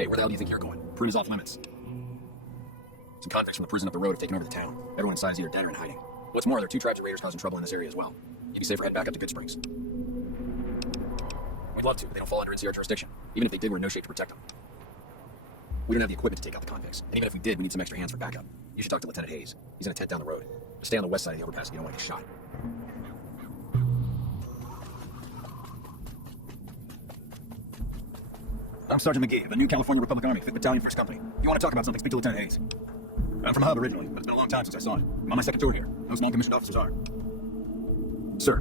Hey, where the hell do you think you're going? Prune is off limits. Some convicts from the prison up the road have taken over the town. Everyone inside is either dead or in hiding. What's more, there are 2 tribes of raiders causing trouble in this area as well. You'd be safer head back up to Good Springs. We'd love to, but they don't fall under NCR jurisdiction. Even if they did, we're in no shape to protect them. We don't have the equipment to take out the convicts. And even if we did, we need some extra hands for backup. You should talk to Lieutenant Hayes. He's in a tent down the road. Just stay on the west side of the overpass if you don't want to get shot. I'm Sergeant McGee of the New California Republic Army, 5th Battalion, 1st Company. If you want to talk about something, speak to Lieutenant Hayes. I'm from Hub originally, but it's been a long time since I saw it. I'm on my 2nd tour here. Most non-commissioned officers are. Sir.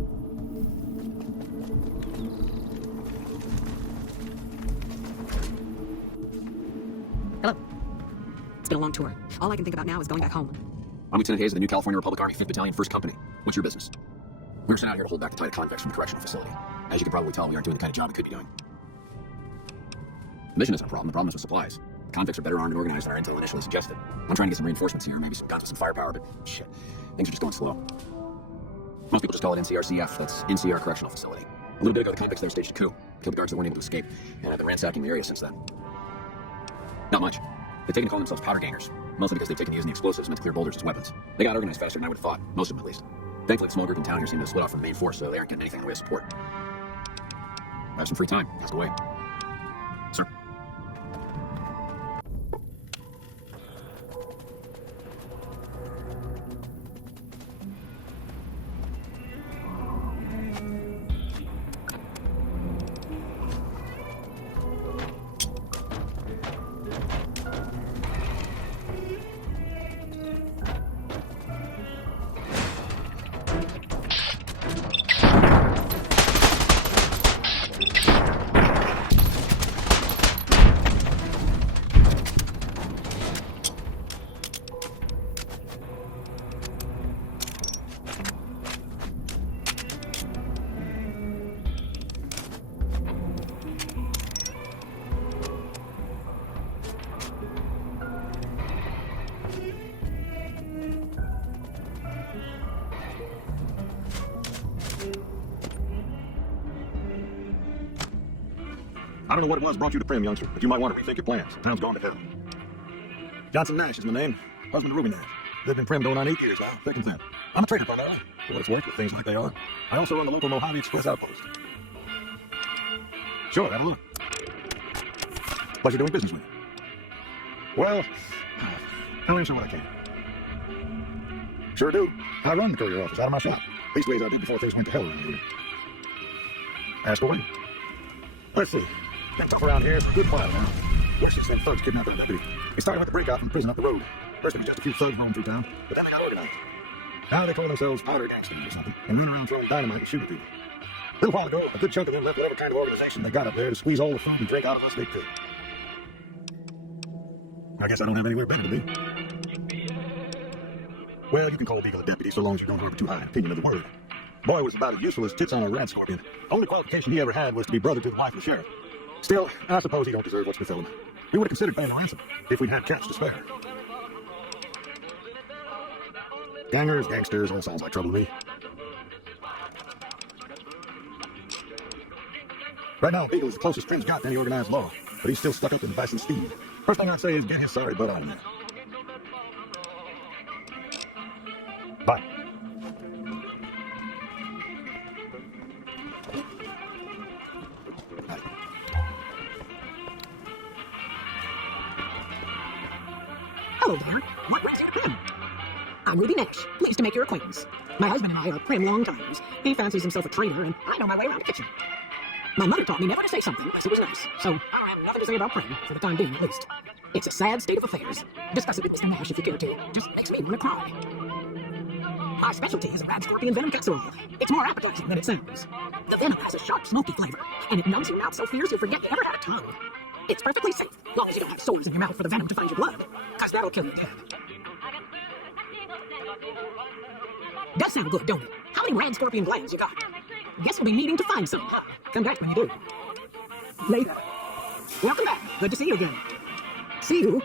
Hello. It's been a long tour. All I can think about now is going back home. I'm Lieutenant Hayes of the New California Republic Army, 5th Battalion, 1st Company. What's your business? We were sent out here to hold back the tide of convicts from the correctional facility. As you can probably tell, we aren't doing the kind of job we could be doing. The mission isn't a problem. The problem is with supplies. The convicts are better armed and organized than our intel initially suggested. I'm trying to get some reinforcements here, maybe some guns with some firepower, but shit, things are just going slow. Most people just call it NCRCF, that's NCR Correctional Facility. A little bit ago, the convicts there staged a coup, killed the guards that weren't able to escape, and I've been ransacking the area since then. Not much. They've taken to calling themselves powder gangers, mostly because they've taken to using the explosives meant to clear boulders as weapons. They got organized faster than I would have thought, most of them at least. Thankfully, the small group in town here seem to have split off from the main force, so they aren't getting anything in the way of support. I have some free time. Ask away. Sir. I don't know what it was brought you to Prim, youngster, but you might want to rethink your plans. Town's going to hell. Johnson Nash is my name. Husband of Ruby Nash. Lived in Prim going on 8 years now, thick and thin. I'm a trader primarily, for what it's worth with things like they are. I also run the local Mojave Express outpost. Sure, have a look. Pleasure doing business with you. Well, I'll answer what I can. Sure do. I run the courier office out of my shop. These ways I did before things went to hell around here. Ask away. Let's see. Been tough around here for a good while now. Worse, it's them thugs kidnapped our deputy. It started with the breakout from the prison up the road. First, it was just a few thugs roaming through town, but then they got organized. Now they call themselves powder gangsters or something, and run around throwing dynamite and shooting people. A little while ago, a good chunk of them left whatever kind of organization they got up there to squeeze all the food and drink out of us they could. I guess I don't have anywhere better to be. Well, you can call Beagle a deputy so long as you don't harbor too high an opinion of the word. Boy was about as useful as tits on a rat scorpion. Only qualification he ever had was to be brother to the wife of the sheriff. Still, I suppose he don't deserve what's befell him. We would have considered paying a ransom if we'd had cash to spare. Gangers, gangsters, all sounds like trouble to me. Right now, Beagle is the closest Trim's got to any organized law, but he's still stuck up in the Bison Steed. First thing I'd say is get his sorry butt on him. Bye. Hello there. What brings you to Prim? I'm Ruby Nash. Pleased to make your acquaintance. My husband and I are Prim long timers. He fancies himself a trainer, and I know my way around the kitchen. My mother taught me never to say something unless it was nice, so I don't have nothing to say about Prim, for the time being at least. It's a sad state of affairs. Discuss it with Mr. Nash if you care to. Just makes me want to cry. Our specialty is a rad scorpion venom casserole. It's more appetizing than it sounds. The venom has a sharp, smoky flavor, and it numbs your mouth so fierce you'll forget you ever had a tongue. It's perfectly safe, long as you don't have sores in your mouth for the venom to find your blood, because that'll kill you dead. Does sound good, don't it? How many rad scorpion glands you got? Guess we'll be needing to find some. Come back when you do. Later. Welcome back. Good to see you again. See you.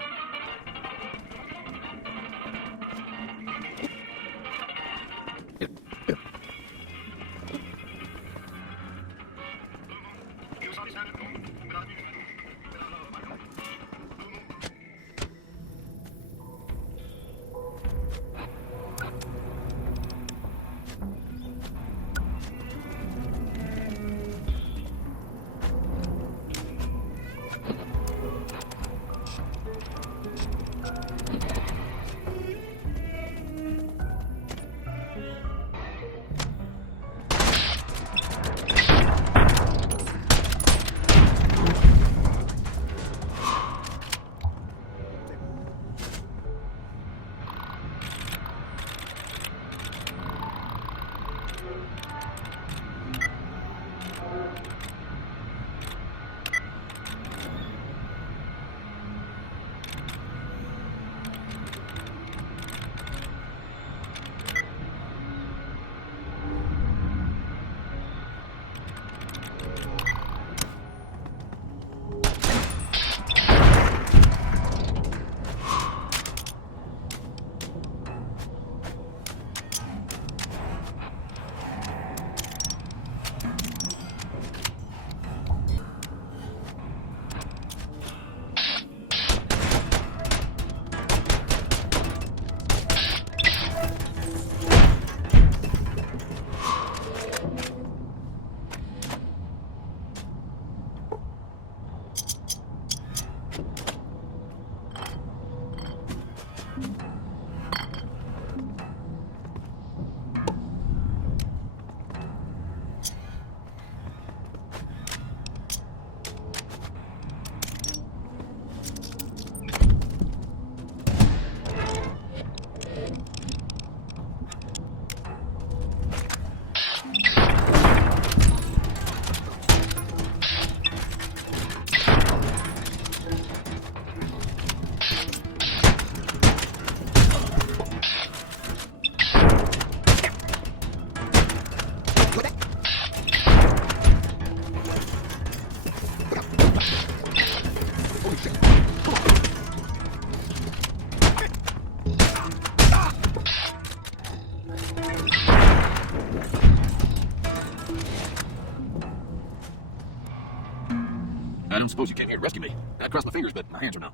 I don't suppose you came here to rescue me. I crossed my fingers, but my hands are numb.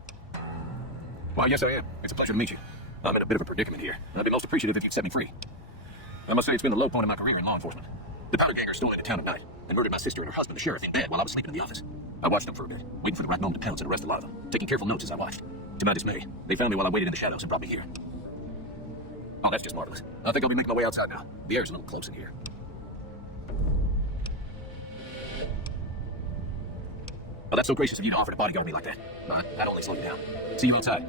Why, yes, I am. It's a pleasure to meet you. I'm in a bit of a predicament here. I'd be most appreciative if you'd set me free. I must say it's been the low point of my career in law enforcement. The powder gangers stole into town at night and murdered my sister and her husband, the sheriff, in bed while I was sleeping in the office. I watched them for a bit, waiting for the right moment to pounce and arrest a lot of them, taking careful notes as I watched. To my dismay, they found me while I waited in the shadows and brought me here. Oh, that's just marvelous. I think I'll be making my way outside now. The air's a little close in here. Well, that's so gracious of you to offer to bodyguard me like that. But that only slowed you down. See you outside.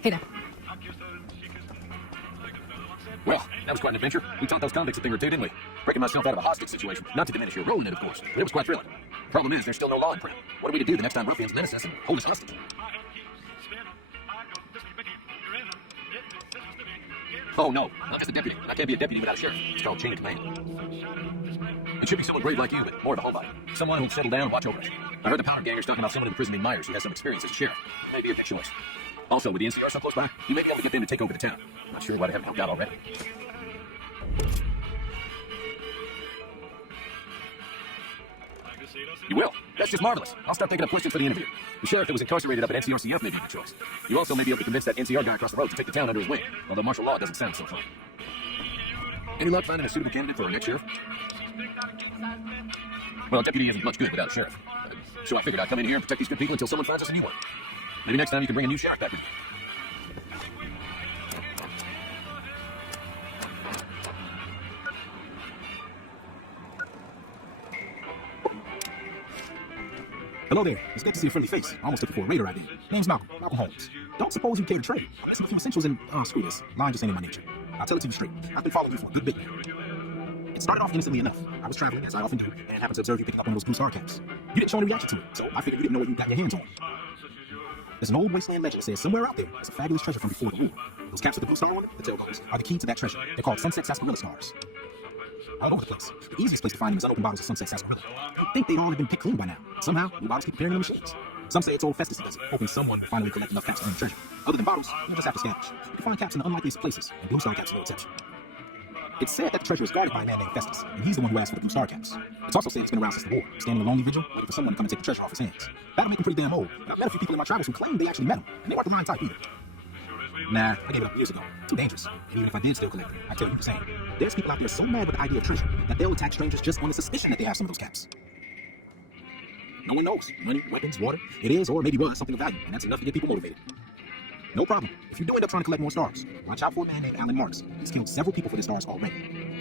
Hey there. Well, that was quite an adventure. We taught those convicts a thing or two, didn't we? Breaking myself out of a hostage situation. Not to diminish your role in it, of course, but it was quite thrilling. Problem is, there's still no law in print. What are we to do the next time ruffians menace us and hold us hostage? Oh, no. I'm just a deputy. I can't be a deputy without a sheriff. It's called chain of command. It should be someone brave like you, but more of a homebody. Someone who'll settle down and watch over us. I heard the power gangers talking about someone in prison named Myers who has some experience as a sheriff. Maybe your pick choice. Also, with the NCR so close by, you may be able to get them to take over the town. Not sure why they haven't helped out already. You will? That's just marvelous. I'll start thinking up questions for the interview. The sheriff that was incarcerated up at NCRCF may be a good choice. You also may be able to convince that NCR guy across the road to take the town under his wing, although martial law doesn't sound so fun. Any luck finding a suitable candidate for our next sheriff? Well, a deputy isn't much good without a sheriff. So I figured I'd come in here and protect these good people until someone finds us a new one. Maybe next time you can bring a new sheriff back with you. Hello there. It's good to see a friendly face. I almost took you for a raider ID. Name's Malcolm Holmes. Don't suppose you care to trade. I've got some few essentials and, screw this. Lying just ain't in my nature. I'll tell it to you straight. I've been following you for a good bit now. It started off innocently enough. I was traveling, as I often do, and happened to observe you picking up one of those blue star caps. You didn't show any reaction to it, so I figured you didn't know what you got your hands on. There's an old wasteland legend that says somewhere out there there's a fabulous treasure from before the war. Those caps with the blue star on it, the tailbones, are the key to that treasure. They're called Sunset Sarsaparilla stars. All over the place. The easiest place to find them is unopened bottles of Sunset Sarsaparilla. You'd think they'd all have been picked clean by now. Somehow, new bottles keep appearing in the machines. Some say it's old Festus who does it, hoping someone finally collect enough caps to win the treasure. Other than bottles, you just have to scavenge. You can find caps in the unlikeliest places, and blue star caps are no exception. It's said that the treasure is guarded by a man named Festus, and he's the one who asked for the blue star caps. It's also said it's been around since the war, standing a lonely vigil, waiting for someone to come and take the treasure off his hands. That'll make him pretty damn old. I've met a few people in my travels who claim they actually met him, and they weren't the lying type either. Nah, I gave it up years ago. Too dangerous. And even if I did still collect them, I tell you the same. There's people out there so mad with the idea of treasure that they'll attack strangers just on the suspicion that they have some of those caps. No one knows. Money, weapons, water. It is, or maybe was, something of value, and that's enough to get people motivated. No problem. If you do end up trying to collect more stars, watch out for a man named Alan Marks. He's killed several people for the stars already.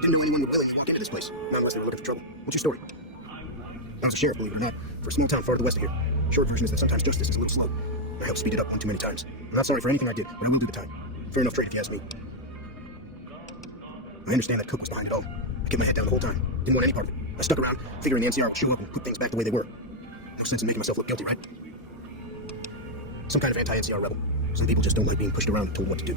Didn't know anyone would willingly walk into this place, not unless they were looking for trouble. What's your story? I was a sheriff, believe it or not, for a small town far to the west of here. Short version is that sometimes justice is a little slow. I helped speed it up one too many times. I'm not sorry for anything I did, but I will do the time. Fair enough trade if you ask me. I understand that Cook was behind it all. I kept my head down the whole time. Didn't want any part of it. I stuck around, figuring the NCR would show up and put things back the way they were. No sense in making myself look guilty, right? Some kind of anti-NCR rebel. Some people just don't like being pushed around and told what to do.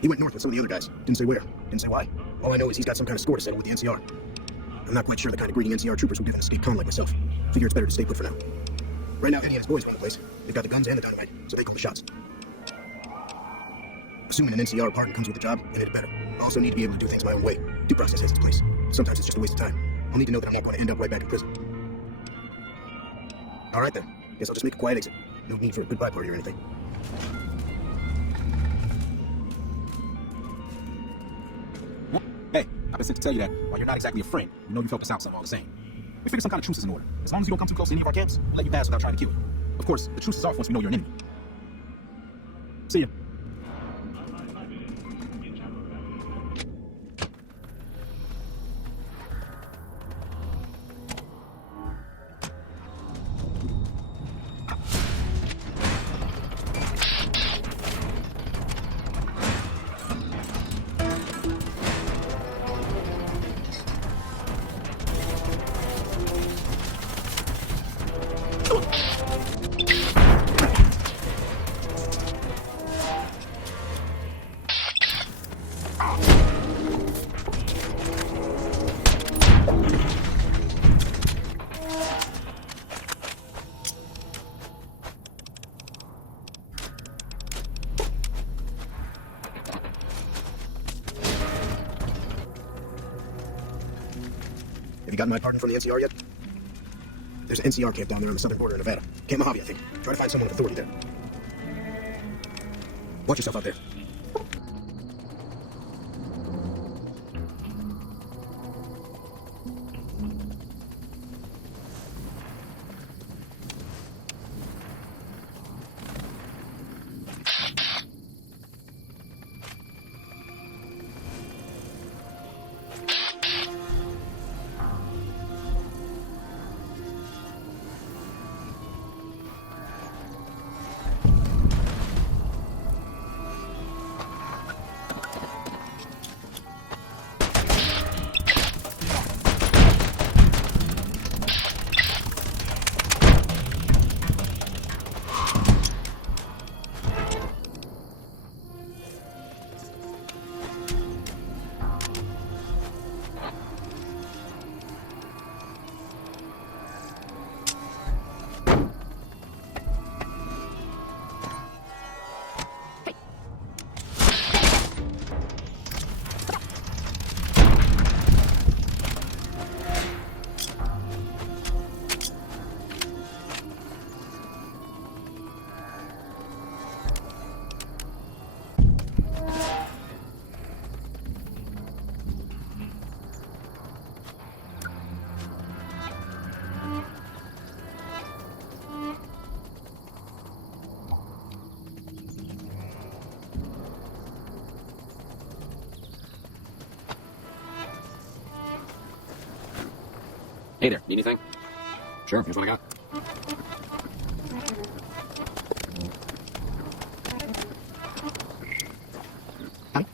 He went north with some of the other guys. Didn't say where. Didn't say why. All I know is he's got some kind of score to settle with the NCR. I'm not quite sure the kind of greedy NCR troopers would give an escape con like myself. Figure it's better to stay put for now. Right now, Eddie and his boys run the place. They've got the guns and the dynamite, so they call the shots. Assuming an NCR pardon comes with the job, then it's better. I also need to be able to do things my own way. Due process has its place. Sometimes it's just a waste of time. I'll need to know that I'm not going to end up right back in prison. All right then. Guess I'll just make a quiet exit. No need for a goodbye party or anything. Hey, I've been sent to tell you that while you're not exactly a friend, you know you've helped us out some all the same. We figured some kind of truce is in order. As long as you don't come too close to any of our camps, we'll let you pass without trying to kill you. Of course, the truce is off once we know you're an enemy. See ya. Have you gotten my pardon from the NCR yet? There's an NCR camp down there on the southern border of Nevada. Camp Mojave, I think. Try to find someone with authority there. Watch yourself out there. Hey there, need anything? Sure, here's what I got. Hi.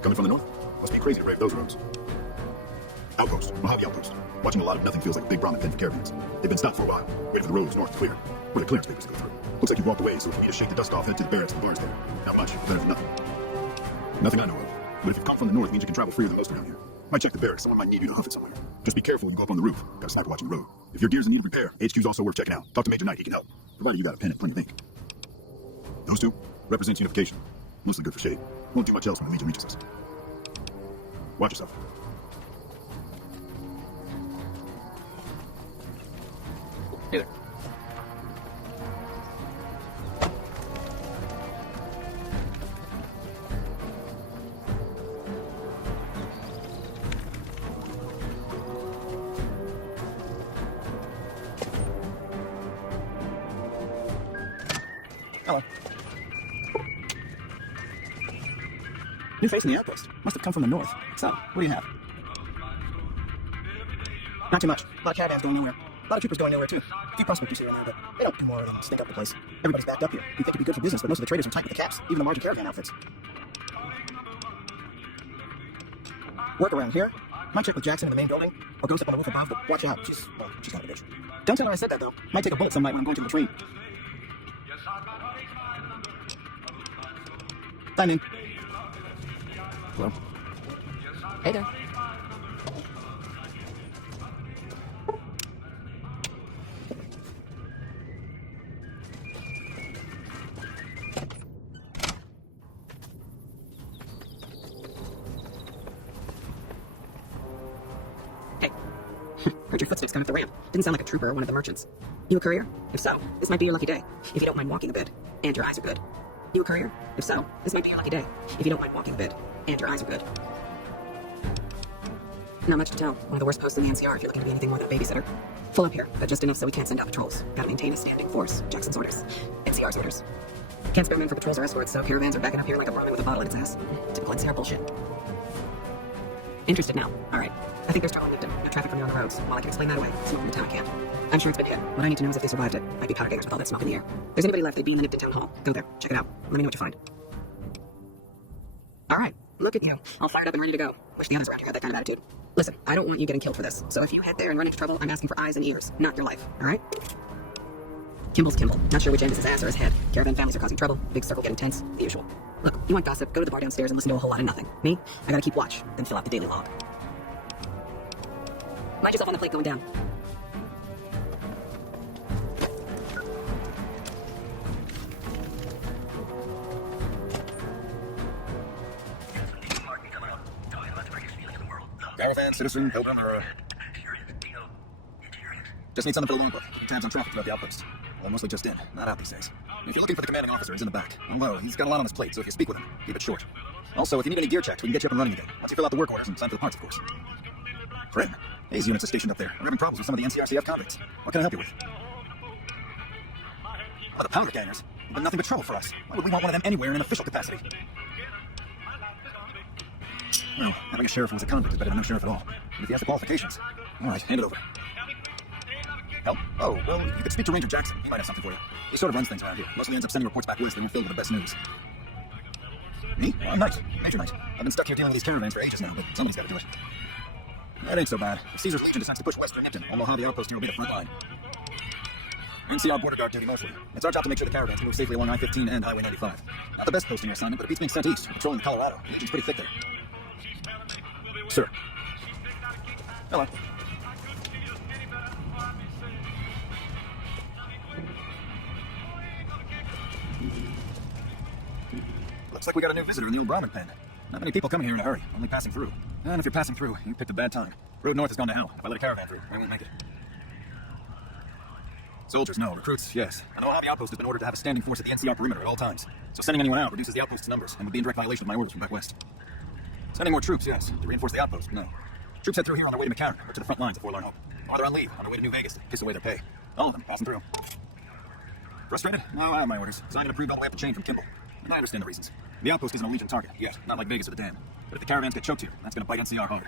Coming from the north? Must be crazy to brave those roads. Outpost, Mojave Outpost. Watching a lot of nothing feels like a big prominent pen for caravans. They've been stopped for a while, waiting for the roads north to clear, where the clearance papers go through. Looks like you've walked away, so for me to shake the dust off, head to the barracks and the bars there. Not much, better than nothing. Nothing I know of. But if you've come from the north, it means you can travel freer than most around here. Might check the barracks, someone might need you to huff it somewhere. Just be careful and go up on the roof. Got a sniper watching the road. If your gear's in need of repair, HQ's also worth checking out. Talk to Major Knight, he can help. Provided you got a pen and plenty of ink. Those two represents unification. Mostly good for shade. Won't do much else when the Major reaches us. Watch yourself. Hey there. New face in the outpost. Must have come from the north. So, what do you have? Not too much. A lot of caravans going nowhere. A lot of troopers going nowhere, too. A few prospectors here and there, but they don't do more than stink up the place. Everybody's backed up here. You think it'd be good for business, but most of the traders are tight with the caps, even the larger caravan outfits. Work around here. Might check with Jackson in the main building, or goes up on the roof above, but watch out. She's kind of a bitch. Don't tell her I said that, though. Might take a bullet some night when I'm going to the tree. Bye, Ming. Hello? Hey there. Hey. Heard your footsteps coming up the ramp. Didn't sound like a trooper or one of the merchants. You a courier? If so, this might be your lucky day. If you don't mind walking a bit, and your eyes are good. You a courier? If so, this might be your lucky day. If you don't mind walking a bit, and your eyes are good. Not much to tell. One of the worst posts in the NCR if you're looking to be anything more than a babysitter. Full up here, but just enough so we can't send out patrols. Gotta maintain a standing force. Jackson's orders. NCR's orders. Can't spare men for patrols or escorts, so caravans are backing up here like a Brahmin with a bottle in its ass. Typical NCR bullshit. Interested now. Alright. I think there's trouble in Lipton. No traffic from there on the roads. While I can explain that away, smoke in the town I can't. I'm sure it's been hit. What I need to know is if they survived it. Might be powder gangers with all that smoke in the air. If there's anybody left, they'd be in the Lipton Town Hall. Go there. Check it out. Let me know what you find. Alright. Look at you. All fired up and ready to go. Wish the others around here had that kind of attitude. Listen, I don't want you getting killed for this. So if you head there and run into trouble, I'm asking for eyes and ears, not your life. Alright? Kimball's Kimball. Not sure which end is his ass or his head. Caravan families are causing trouble. Big circle getting tense. The usual. Look, you want gossip, go to the bar downstairs and listen to a whole lot of nothing. Me? I gotta keep watch, then fill out the daily log. Mind yourself on the plate going down. Caravan, citizen, pilgrim, or just need something for the logbook. Keeping tabs on traffic throughout the outpost. Well, mostly just in, not out these days. If you're looking for the commanding officer, he's in the back. On low, he's got a lot on his plate, so if you speak with him, keep it short. Also, if you need any gear checks, we can get you up and running again. Once you fill out the work orders and sign for the parts, of course. Prim, his units are stationed up there. We're having problems with some of the NCRCF convicts. What can I help you with? Oh, the powder gangers. They've been nothing but trouble for us. Why would we want one of them anywhere in an official capacity? Well, having a sheriff who was a convict is better than no sheriff at all. But if you have the qualifications, all right, hand it over. Help? Oh, well, you could speak to Ranger Jackson. He might have something for you. He sort of runs things around here. Mostly ends up sending reports back west and you're filled with the best news. Me? Well, I'm Knight. Major Knight. I've been stuck here dealing with these caravans for ages now, but somebody's got to do it. That ain't so bad. If Caesar's Legion decides to push west from Hampton, all Mojave outpost here will be the front line. NCR border guard duty mostly. It's our job to make sure the caravans can move safely along I-15 and Highway 95. Not the best posting or assignment, but it beats being sent east, patrolling Colorado. The Legion's pretty thick there. Sir. Hello. Looks like we got a new visitor in the old Brahmin pen. Not many people coming here in a hurry, only passing through. And if you're passing through, you picked a bad time. Road north has gone to hell. If I let a caravan through, I won't make it. Soldiers, no. Recruits, yes. And the Mojave outpost has been ordered to have a standing force at the NCR perimeter at all times. So sending anyone out reduces the outpost's numbers and would be in direct violation of my orders from back west. Sending more troops, yes. To reinforce the outpost, no. Troops head through here on their way to McCarran, or to the front lines at Forlorn Hope. Or they're on leave, on their way to New Vegas to kiss away their pay. All of them passing through. Frustrated? No, I have my orders. Signed and approved all the way up the chain from Kimball. And I understand the reasons. The outpost isn't a Legion target, yet. Not like Vegas or the Dam. But if the caravans get choked here, that's gonna bite NCR hard.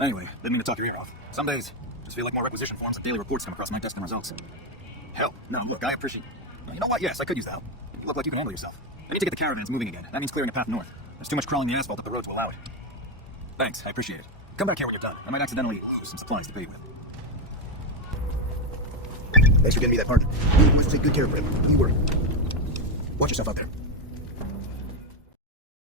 Anyway, didn't mean to talk your ear off. Some days, just feel like more requisition forms and daily reports come across my desk than results. Help? No, look, I appreciate... You know what? Yes, I could use the help. You look like you can handle yourself. I need to get the caravans moving again. That means clearing a path north. There's too much crawling the asphalt up the road to allow it. Thanks, I appreciate it. Come back here when you're done. I might accidentally lose some supplies to pay you with. Thanks for getting me that partner. You boys will take good care of him. Don't you worry. Watch yourself out there.